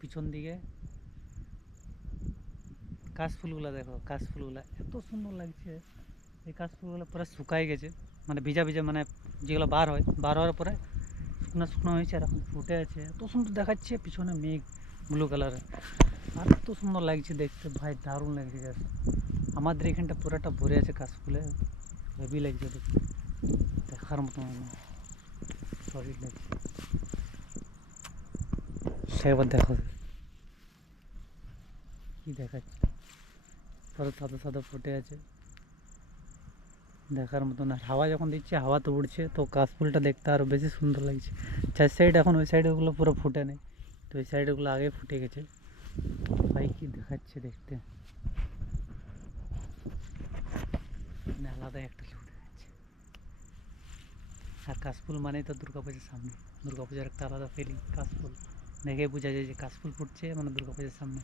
পিছন দিকে কাশফুলগুলো দেখো, কাশফুলগুলো এত সুন্দর লাগছে। এই কাশফুলগুলো পুরো শুকাই গেছে, মানে ভিজা ভিজা, মানে যেগুলো বার হয়, বার হওয়ার পরে শুকনো শুকনো হয়েছে, আর এখন ফুটে আছে, এত সুন্দর দেখাচ্ছে। পিছনে মেঘ ব্লু কালারের, আর এত সুন্দর লাগছে দেখতে ভাই, দারুণ লাগছে গাছ। আমাদের এখানটা পুরাটা ভরে আছে কাশফুলে, হেভি লাগছে দেখতে, দেখার মতো সলিড লাগছে। সে একবার দেখো কি দেখাচ্ছে, পুরো সাদা সাদা ফুটে আছে, দেখার মতো না। হাওয়া যখন দিচ্ছে, হাওয়া তো উড়ছে, তো কাশফুলটা দেখতে আরও বেশি সুন্দর লাগছে। চার সাইড, এখন ওই সাইডগুলো পুরো ফুটে নেই, তো ওই সাইডগুলো আগে ফুটে গেছে। ভাই কি দেখাচ্ছে দেখতে, মানে আলাদা একটা লুক দেখাচ্ছে। আর কাশফুল মানেই তো দুর্গাপূজার সামনে, দুর্গাপূজার একটা আলাদা ফিলিং। কাশফুল দেখে বোঝা যায় যে কাশফুল ফুটছে মানে দুর্গাপূজার সামনে।